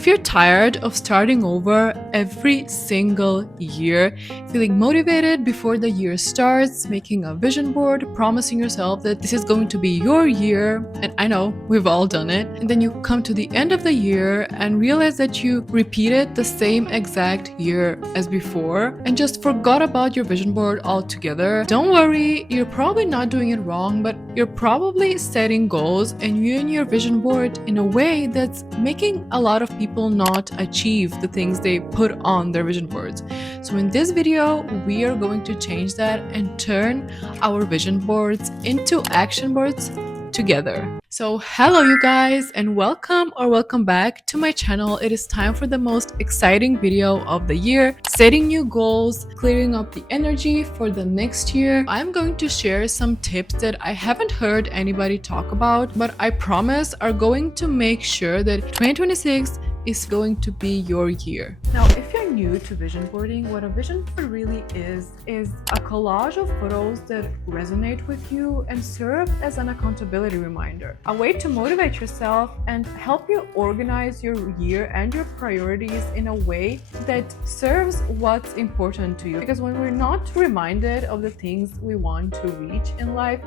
If you're tired of starting over every single year, feeling motivated before the year starts, making a vision board, promising yourself that this is going to be your year, and I know we've all done it, and then you come to the end of the year and realize that you repeated the same exact year as before and just forgot about your vision board altogether, don't worry, you're probably not doing it wrong, but you're probably setting goals and viewing your vision board in a way that's making a lot of people not achieve the things they put on their vision boards. So in this video, we are going to change that and turn our vision boards into action boards together. So hello you guys, and welcome back to my channel. It is time for the most exciting video of the year, setting new goals, clearing up the energy for the next year. I'm going to share some tips that I haven't heard anybody talk about, but I promise are going to make sure that 2026 is going to be your year. Now, if you're new to vision boarding, what a vision board really is a collage of photos that resonate with you and serve as an accountability reminder, a way to motivate yourself and help you organize your year and your priorities in a way that serves what's important to you. Because when we're not reminded of the things we want to reach in life,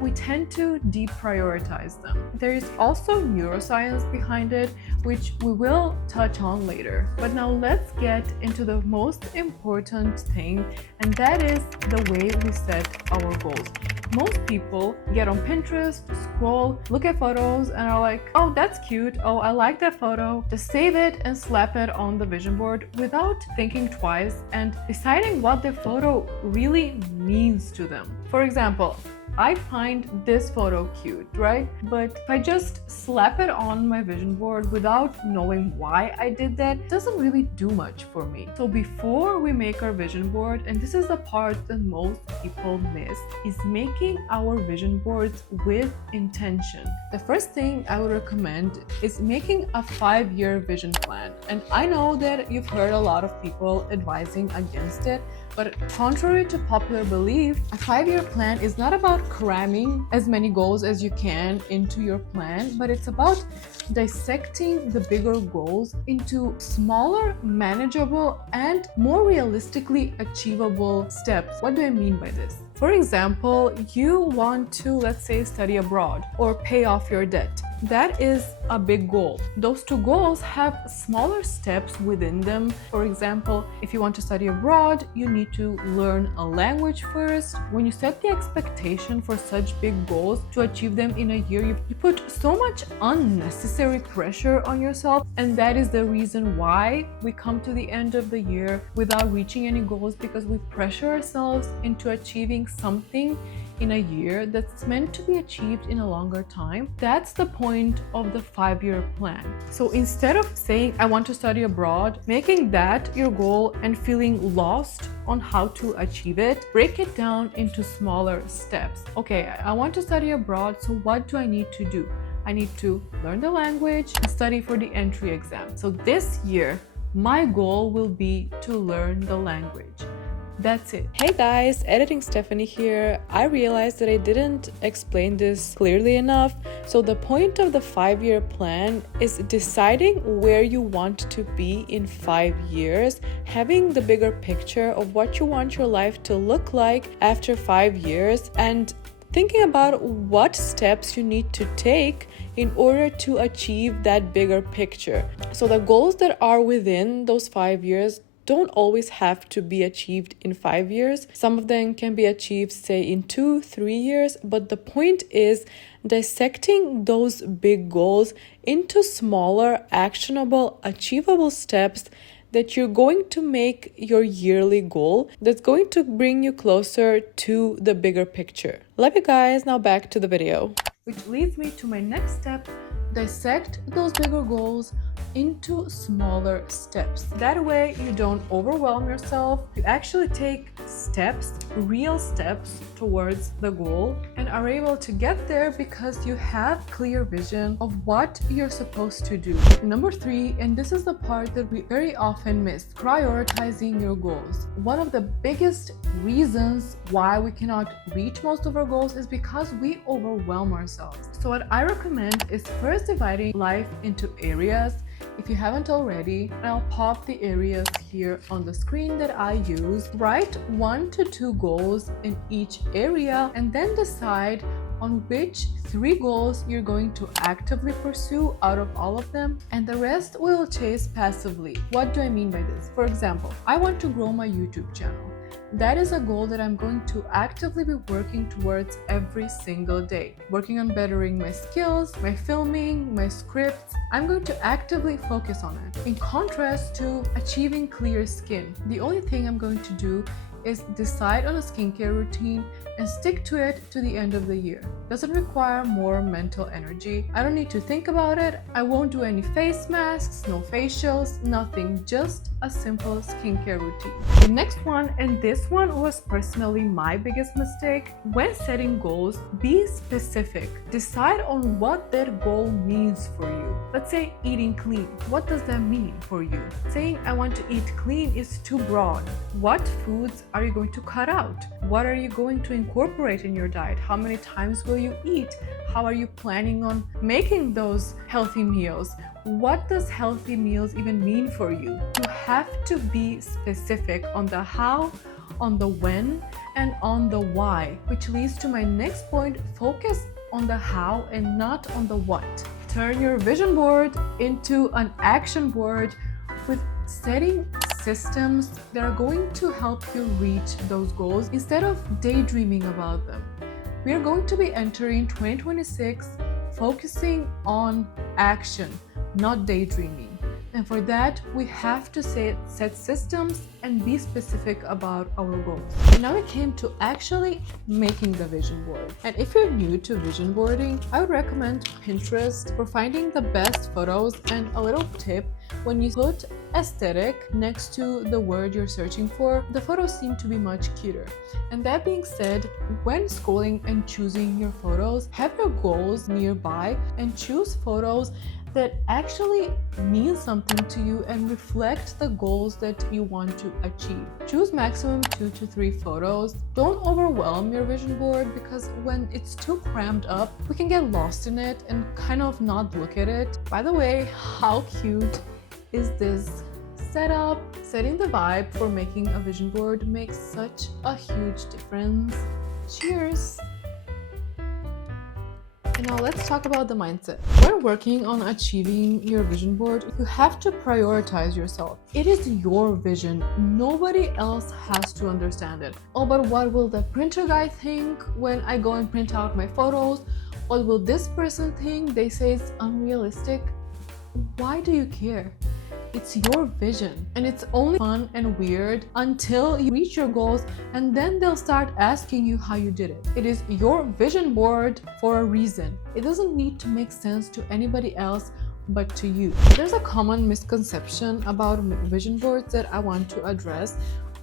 we tend to deprioritize them. There is also neuroscience behind it, which we will touch on later. But now let's get into the most important thing, and that is the way we set our goals. Most people get on Pinterest, scroll, look at photos, and are like, oh, that's cute. Oh, I like that photo. Just save it and slap it on the vision board without thinking twice and deciding what the photo really means to them. For example, I find this photo cute, right? But if I just slap it on my vision board without knowing why I did that, it doesn't really do much for me. So before we make our vision board, and this is the part that most people miss, is making our vision boards with intention. The first thing I would recommend is making a 5-year vision plan. And I know that you've heard a lot of people advising against it, but contrary to popular belief, a 5-year plan is not about cramming as many goals as you can into your plan, but it's about dissecting the bigger goals into smaller, manageable, and more realistically achievable steps. What do I mean by this? For example, you want to, let's say, study abroad or pay off your debt. That is a big goal. Those two goals have smaller steps within them. For example, if you want to study abroad, you need to learn a language first. When you set the expectation for such big goals to achieve them in a year, you put so much unnecessary pressure on yourself, and that is the reason why we come to the end of the year without reaching any goals, because we pressure ourselves into achieving something in a year that's meant to be achieved in a longer time. That's the point of the 5-year plan. So instead of saying, I want to study abroad, making that your goal and feeling lost on how to achieve it, break it down into smaller steps. Okay, I want to study abroad, so what do I need to do? I need to learn the language and study for the entry exam. So this year, my goal will be to learn the language. That's it. Hey guys, Editing Stephanie here. I realized that I didn't explain this clearly enough. So the point of the 5-year plan is deciding where you want to be in 5 years, having the bigger picture of what you want your life to look like after 5 years, and thinking about what steps you need to take in order to achieve that bigger picture. So the goals that are within those 5 years don't always have to be achieved in 5 years. Some of them can be achieved, say, in 2-3 years. But the point is dissecting those big goals into smaller, actionable, achievable steps that you're going to make your yearly goal that's going to bring you closer to the bigger picture. Love you guys. Now back to the video. Which leads me to my next step: dissect those bigger goals into smaller steps. That way you don't overwhelm yourself. You actually take steps, real steps towards the goal, and are able to get there because you have clear vision of what you're supposed to do. Number 3, and this is the part that we very often miss, prioritizing your goals. One of the biggest reasons why we cannot reach most of our goals is because we overwhelm ourselves. So what I recommend is first dividing life into areas If you haven't already, I'll pop the areas here on the screen that I use. Write 1 to 2 goals in each area and then decide on which 3 goals you're going to actively pursue out of all of them, and the rest will chase passively. What do I mean by this? For example, I want to grow my YouTube channel. That is a goal that I'm going to actively be working towards every single day. Working on bettering my skills, my filming, my scripts. I'm going to actively focus on it. In contrast to achieving clear skin, the only thing I'm going to do is decide on a skincare routine and stick to it to the end of the year. Doesn't require more mental energy. I don't need to think about it. I won't do any face masks, no facials, nothing, just a simple skincare routine. The next one, and this one was personally my biggest mistake, when setting goals, be specific. Decide on what that goal means for you. Let's say eating clean. What does that mean for you? Saying I want to eat clean is too broad. What foods are you going to cut out? What are you going to incorporate in your diet? How many times will you eat? How are you planning on making those healthy meals? What does healthy meals even mean for you? You have to be specific on the how, on the when, and on the why, which leads to my next point. Focus on the how and not on the what. Turn your vision board into an action board with setting systems that are going to help you reach those goals instead of daydreaming about them. We are going to be entering 2026 focusing on action, not daydreaming. And for that, we have to set systems and be specific about our goals. And now it came to actually making the vision board. And if you're new to vision boarding, I would recommend Pinterest for finding the best photos. And a little tip, when you put aesthetic next to the word you're searching for, the photos seem to be much cuter. And that being said, when scrolling and choosing your photos, have your goals nearby and choose photos that actually mean something to you and reflect the goals that you want to achieve. Choose maximum 2 to 3 photos. Don't overwhelm your vision board, because when it's too crammed up, we can get lost in it and kind of not look at it. By the way, how cute is this setup? Setting the vibe for making a vision board makes such a huge difference. Cheers! And now let's talk about the mindset. When working on achieving your vision board, you have to prioritize yourself. It is your vision. Nobody else has to understand it. Oh, but what will the printer guy think when I go and print out my photos? What will this person think? They say it's unrealistic. Why do you care? It's your vision, and it's only fun and weird until you reach your goals, and then they'll start asking you how you did it. It is your vision board for a reason. It doesn't need to make sense to anybody else but to you. There's a common misconception about vision boards that I want to address.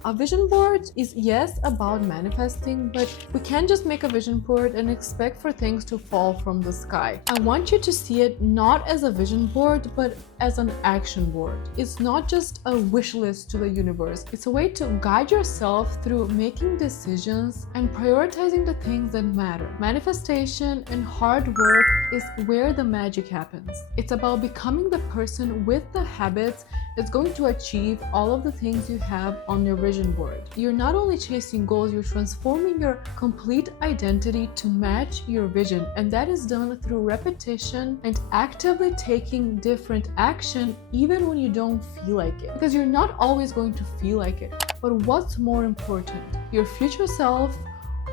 A vision board is, yes, about manifesting, but we can't just make a vision board and expect for things to fall from the sky. I want you to see it not as a vision board, but as an action board. It's not just a wish list to the universe. It's a way to guide yourself through making decisions and prioritizing the things that matter. Manifestation and hard work is where the magic happens. It's about becoming the person with the habits that's going to achieve all of the things you have on your vision board. You're not only chasing goals, you're transforming your complete identity to match your vision, and that is done through repetition and actively taking different action even when you don't feel like it, because you're not always going to feel like it. But what's more important, your future self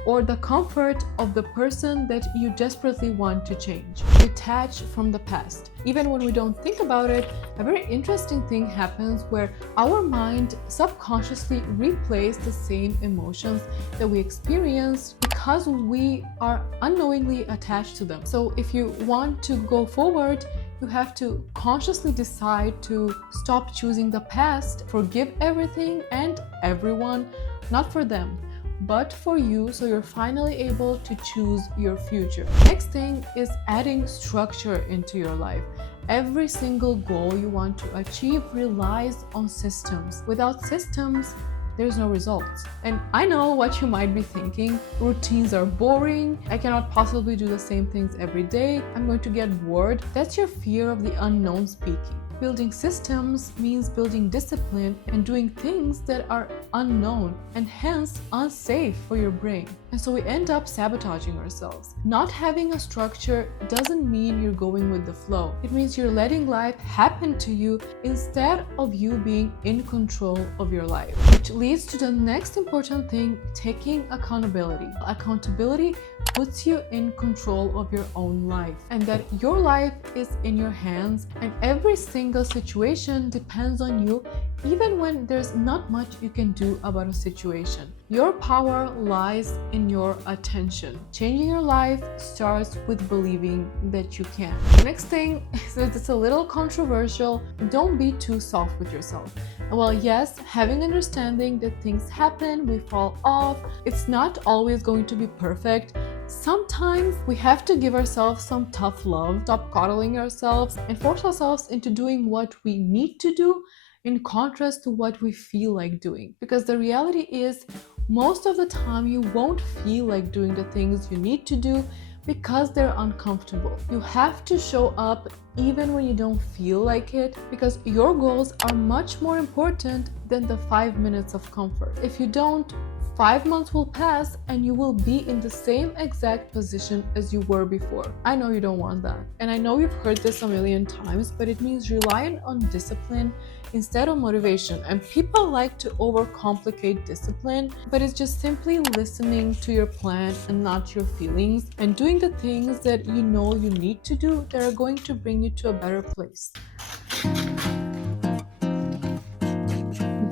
or the comfort of the person that you desperately want to change? Detach from the past. Even when we don't think about it, a very interesting thing happens where our mind subconsciously replays the same emotions that we experienced because we are unknowingly attached to them. So if you want to go forward, you have to consciously decide to stop choosing the past, forgive everything and everyone, not for them, but for you, so you're finally able to choose your future. Next thing is adding structure into your life. Every single goal you want to achieve relies on systems. Without systems, there's no results. And I know what you might be thinking. Routines are boring. I cannot possibly do the same things every day. I'm going to get bored. That's your fear of the unknown speaking. Building systems means building discipline and doing things that are unknown and hence unsafe for your brain. And so we end up sabotaging ourselves. Not having a structure doesn't mean you're going with the flow. It means you're letting life happen to you instead of you being in control of your life. Which leads to the next important thing, taking accountability. Accountability puts you in control of your own life, and that your life is in your hands and every single situation depends on you, even when there's not much you can do about a situation. Your power lies in your attention. Changing your life starts with believing that you can. The next thing is that it's a little controversial. Don't be too soft with yourself. Well, yes, having understanding that things happen, we fall off, it's not always going to be perfect. Sometimes we have to give ourselves some tough love, stop coddling ourselves, and force ourselves into doing what we need to do in contrast to what we feel like doing. Because the reality is, most of the time you won't feel like doing the things you need to do because they're uncomfortable. You have to show up even when you don't feel like it, because your goals are much more important than the 5 minutes of comfort. If you don't, 5 months will pass and you will be in the same exact position as you were before. I know you don't want that. And I know you've heard this a million times, but it means relying on discipline instead of motivation. And people like to overcomplicate discipline, but it's just simply listening to your plan and not your feelings, and doing the things that you know you need to do that are going to bring you to a better place.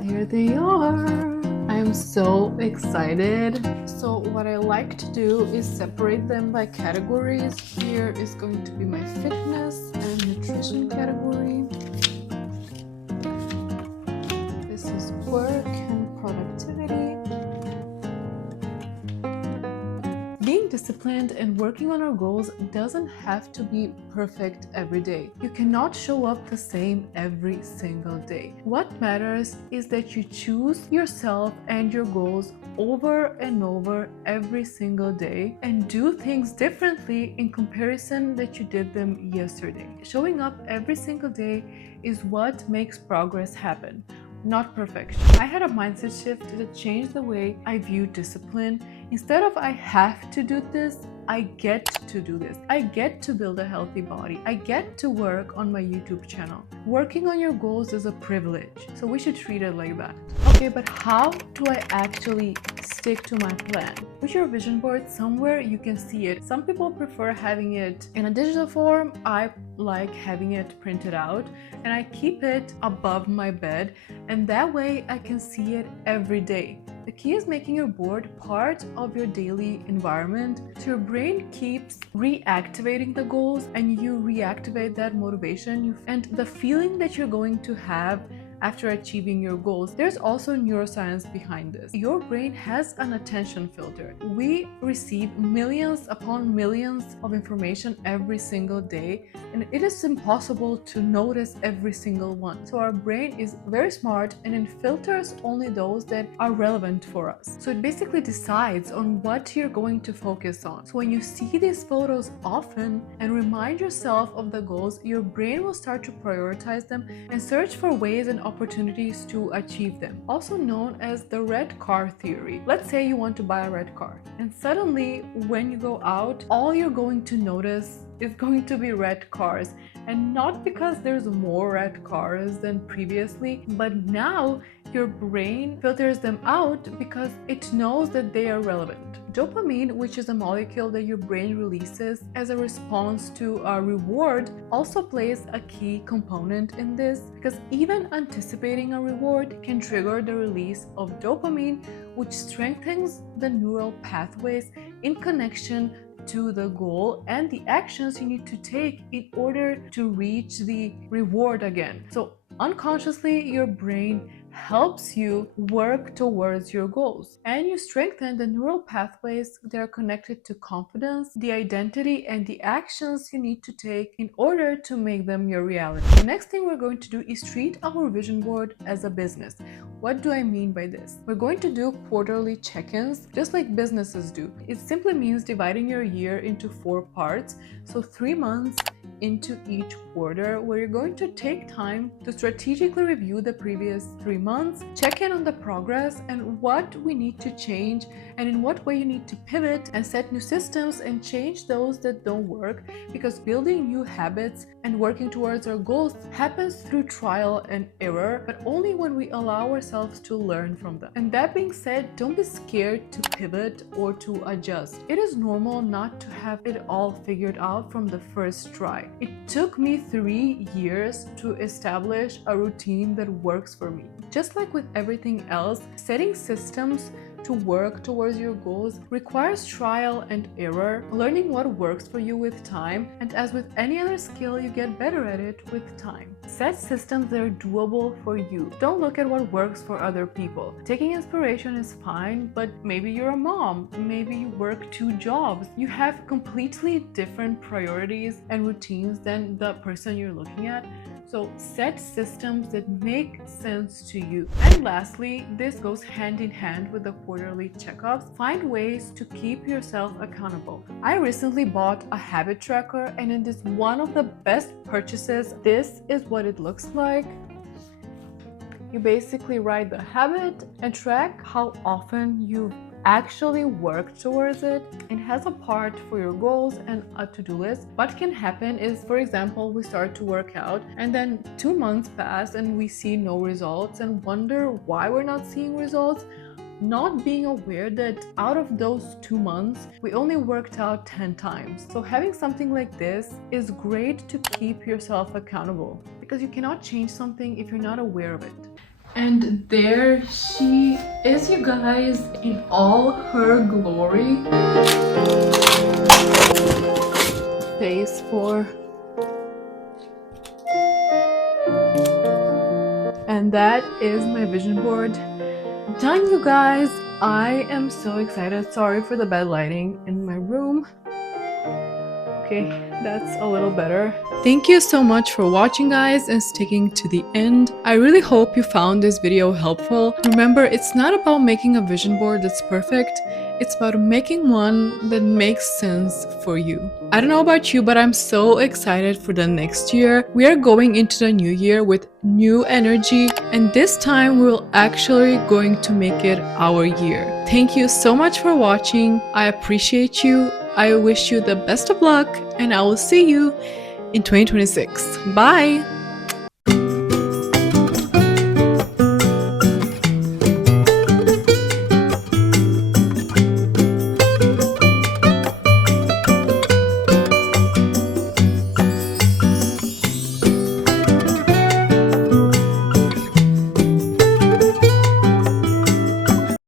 There they are. I am so excited. So what I like to do is separate them by categories. Here is going to be my fitness and nutrition category. This is work and productivity. Being disciplined and working on our goals doesn't have to be perfect every day. You cannot show up the same every single day. What matters is that you choose yourself and your goals over and over every single day and do things differently in comparison that you did them yesterday. Showing up every single day is what makes progress happen, not perfection. I had a mindset shift that changed the way I view discipline. Instead of I have to do this, I get to do this. I get to build a healthy body. I get to work on my YouTube channel. Working on your goals is a privilege, so we should treat it like that. Okay, but how do I actually stick to my plan? With your vision board somewhere you can see it. Some people prefer having it in a digital form. I like having it printed out, and I keep it above my bed, and that way I can see it every day. The key is making your board part of your daily environment, so your brain keeps reactivating the goals and you reactivate that motivation and the feeling that you're going to have after achieving your goals. There's also neuroscience behind this. Your brain has an attention filter. We receive millions upon millions of information every single day, and it is impossible to notice every single one. So our brain is very smart and it filters only those that are relevant for us. So it basically decides on what you're going to focus on. So when you see these photos often and remind yourself of the goals, your brain will start to prioritize them and search for ways and opportunities to achieve them, also known as the red car theory. Let's say you want to buy a red car, and suddenly when you go out, all you're going to notice is going to be red cars, and not because there's more red cars than previously, but now your brain filters them out because it knows that they are relevant. Dopamine, which is a molecule that your brain releases as a response to a reward, also plays a key component in this, because even anticipating a reward can trigger the release of dopamine, which strengthens the neural pathways in connection to the goal and the actions you need to take in order to reach the reward again. So unconsciously, your brain helps you work towards your goals, and you strengthen the neural pathways that are connected to confidence, the identity, and the actions you need to take in order to make them your reality. The next thing we're going to do is treat our vision board as a business. What do I mean by this? We're going to do quarterly check-ins, just like businesses do. It simply means dividing your year into 4 parts, so 3 months into each quarter, where you're going to take time to strategically review the previous 3 months, check in on the progress and what we need to change, and in what way you need to pivot and set new systems and change those that don't work, because building new habits and working towards our goals happens through trial and error, but only when we allow ourselves to learn from them. And that being said, don't be scared to pivot or to adjust. It is normal not to have it all figured out from the first try. It took me 3 years to establish a routine that works for me. Just like with everything else, setting systems to work towards your goals requires trial and error, learning what works for you with time, and as with any other skill, you get better at it with time. Set systems that are doable for you. Don't look at what works for other people. Taking inspiration is fine, but maybe you're a mom, maybe you work 2 jobs. You have completely different priorities and routines than the person you're looking at. So set systems that make sense to you. And lastly, this goes hand in hand with the quarterly checkups. Find ways to keep yourself accountable. I recently bought a habit tracker, and it is one of the best purchases. This is what it looks like. You basically write the habit and track how often you've actually work towards it. It has a part for your goals and a to-do list. What can happen is, for example, we start to work out and then 2 months pass and we see no results and wonder why we're not seeing results, not being aware that out of those 2 months we only worked out 10 times. So having something like this is great to keep yourself accountable, because you cannot change something if you're not aware of it. And there she is, you guys, in all her glory. Phase 4. And that is my vision board. Done, you guys. I am so excited. Sorry for the bad lighting in my room. Okay, that's a little better. Thank you so much for watching, guys, and sticking to the end. I really hope you found this video helpful. Remember, it's not about making a vision board that's perfect. It's about making one that makes sense for you. I don't know about you, but I'm so excited for the next year. We are going into the new year with new energy, and this time we're actually going to make it our year. Thank you so much for watching. I appreciate you. I wish you the best of luck, and I will see you in 2026. Bye!